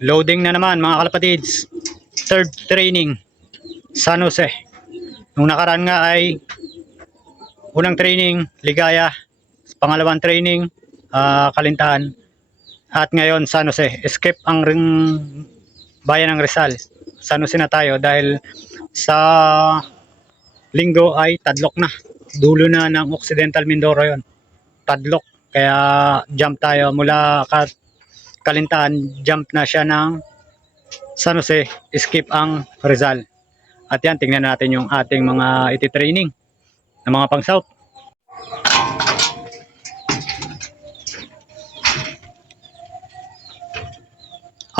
Loading na naman mga kalapatids. Third training, San Jose. Nung nakaraan nga ay unang training, Ligaya. Pangalawang training, Kalintahan. At ngayon, San Jose. Escape ang bayan ng Rizal. San Jose na tayo dahil sa linggo ay Tadlok na. Dulo na ng Occidental Mindoro yon. Tadlok. Kaya jump tayo mula Kalintahan, jump na siya ng San Jose, skip ang Rizal. At yan, tingnan natin yung ating mga iti-training ng mga pang-south.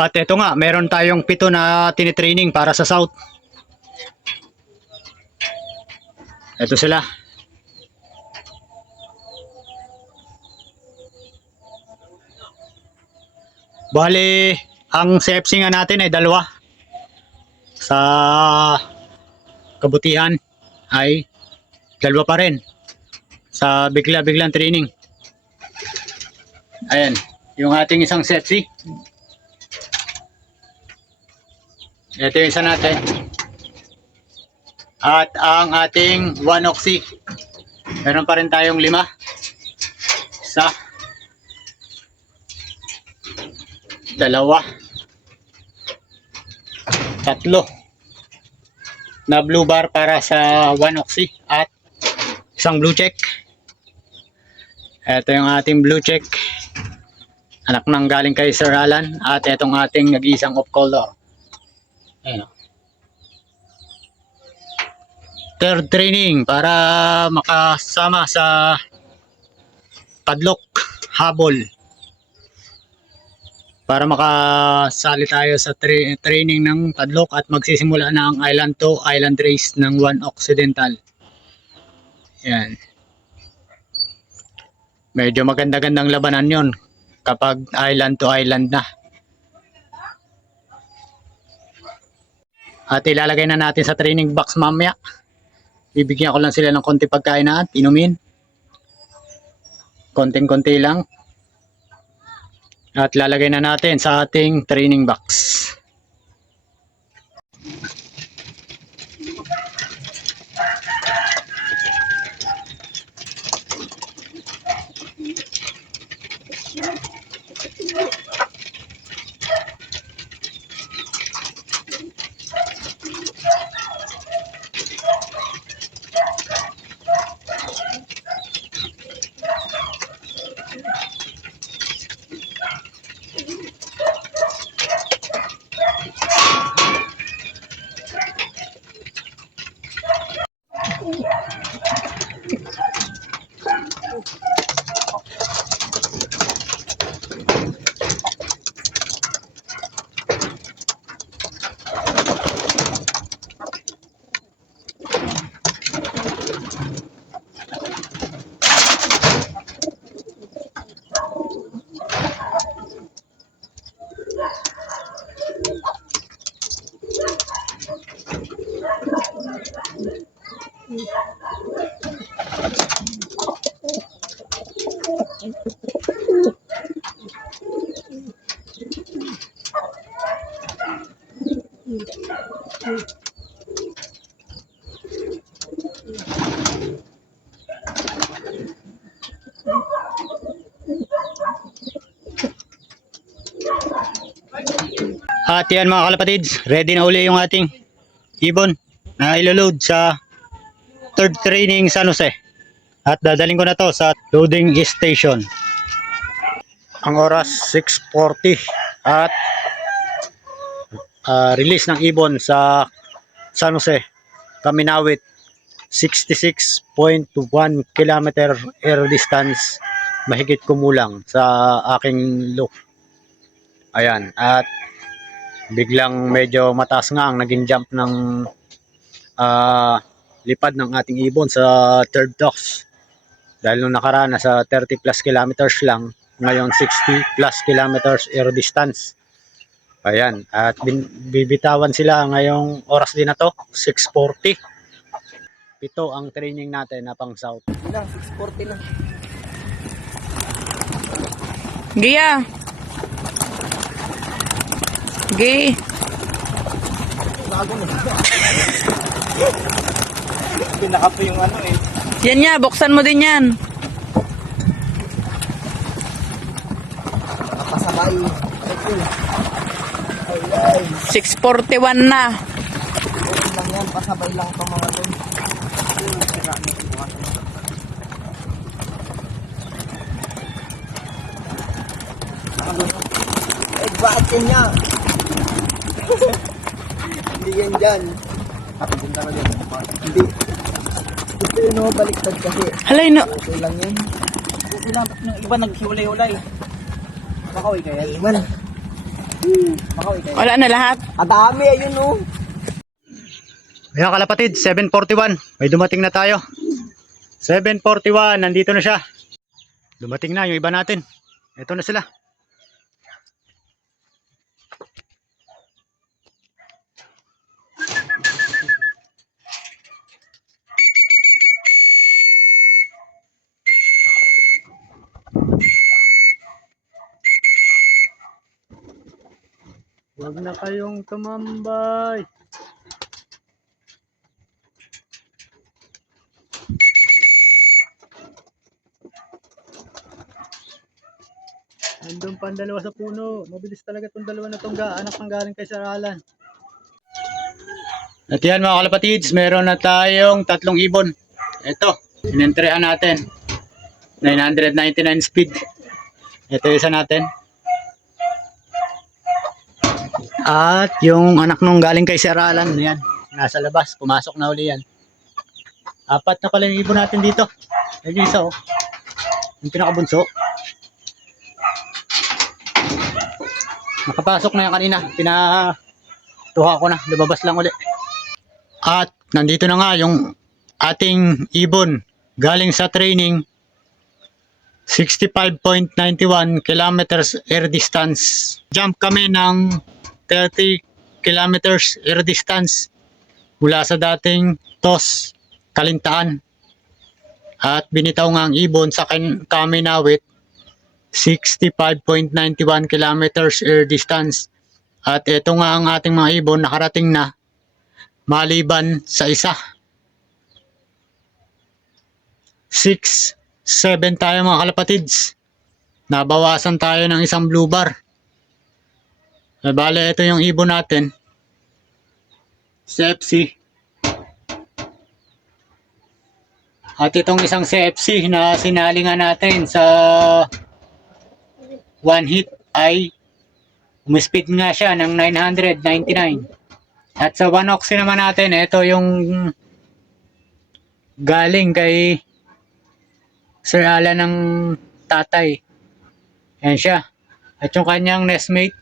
At ito nga, meron tayong 7 na tinitraining para sa south. Ito sila. Bali, ang CFC nga natin ay 2. Sa kabutihan ay 2 pa rin. Sa bigla-biglang training. Ayan, yung ating isang CFC. Ito yung isa natin. At ang ating 1 oxy. Meron pa rin tayong 5. Isa. 2. 3 na blue bar para sa 1 oxy at isang blue check. Ito yung ating blue check, anak ng galing kay Sir Alan. At itong ating nag-iisang off color. Ayan. Third training para makasama sa Tadlok habol. Para makasali tayo sa training ng Tadlok at magsisimula na ang Island to Island race ng 1 Occidental. Yan. Medyo maganda-gandang labanan yon kapag Island to Island na. At ilalagay na natin sa training box mamaya. Bibigyan ko lang sila ng konti pagkain at inumin. Konting-konti lang. At lalagay na natin sa ating training box. At yan mga kalapatids, ready na uli yung ating ibon na iloload sa third training San Jose. At dadaling ko na to sa loading station. Ang oras 6:40 at release ng ibon sa San Jose, Kaminawit, 66.1 km air distance, mahigit kumulang sa aking loop. Ayan, at biglang medyo mataas nga ang naging jump ng lipad ng ating ibon sa third toss. Dahil nung nakaraan nasa 30 plus kilometers lang, ngayon 60 plus kilometers air distance. Ayan, at bibitawan sila ngayong oras din na to, 6:40. Ito ang training natin na pang south. Lang, 640 lang. Gia. Sige. Pinaka po yung ano eh. Yan niya, buksan mo din yan. Nakapasabay. Ay, 6:41 na. okay lang yan. Pasabay lang itong mga to. Eh, bakit yan niya? Hindi yan dyan. Hindi. Ito yun o, baliktad kasi. Halay no. Okay lang yan. Okay lang, yung iba naghiwalay-hulay. Makaway kaya? Iwan. Makaway kaya? Wala na lahat. Adami, ayun o. Ayan kalapatid, 7:41. May dumating na tayo. 7:41, nandito na siya. Dumating na yung iba natin. Ito na sila. Huwag na kayong tumambay. Andun pa ang dalawa sa puno. Mabilis talaga itong dalawa na itong anak ng galing kay Sir Alan. At yan mga kalapatids, meron na tayong 3 ibon. Ito, inentrehan natin. 999 speed. Ito yung isa natin. At yung anak nung galing kay Sir Alan, yan, nasa labas, pumasok na uli yan. 4 na pala yung ibon natin dito. Yung isa oh. Yung pinakabunso. Nakapasok na yan kanina. Pinatuha ko na. Lumabas lang uli. At nandito na nga yung ating ibon galing sa training. 65.91 kilometers air distance. Jump kami ng 30 kilometers air distance mula sa dating TOS Kalintaan. At binitaw nga ang ibon sa kami nawit 65.91 kilometers air distance. At ito nga ang ating mga ibon nakarating na maliban sa isa. 6, 7 tayo mga kalapatids. Nabawasan tayo ng isang blue bar. Bale, ito yung ibon natin. CFC. At itong isang CFC na sinalingan natin sa 1 hit ay umispeed nga siya ng 999. At sa 1 oxy naman natin, ito yung galing kay Sir Alan ng tatay. Yan siya. At yung kanyang nestmate,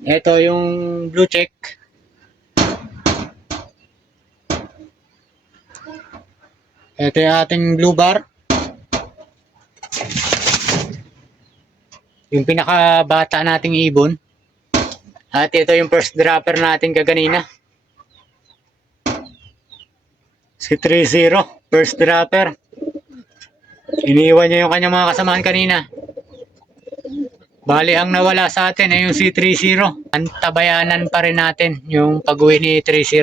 ito yung blue check. Ito yung ating blue bar. Yung pinakabata nating ibon. At ito yung first dropper natin kaganina. Si 3-0, first dropper. Iniwan niya yung kanyang mga kasamahan kanina. Bali, ang nawala sa atin ay yung si 3-0. Antabayanan pa rin natin yung pag-uwi ni 3-0.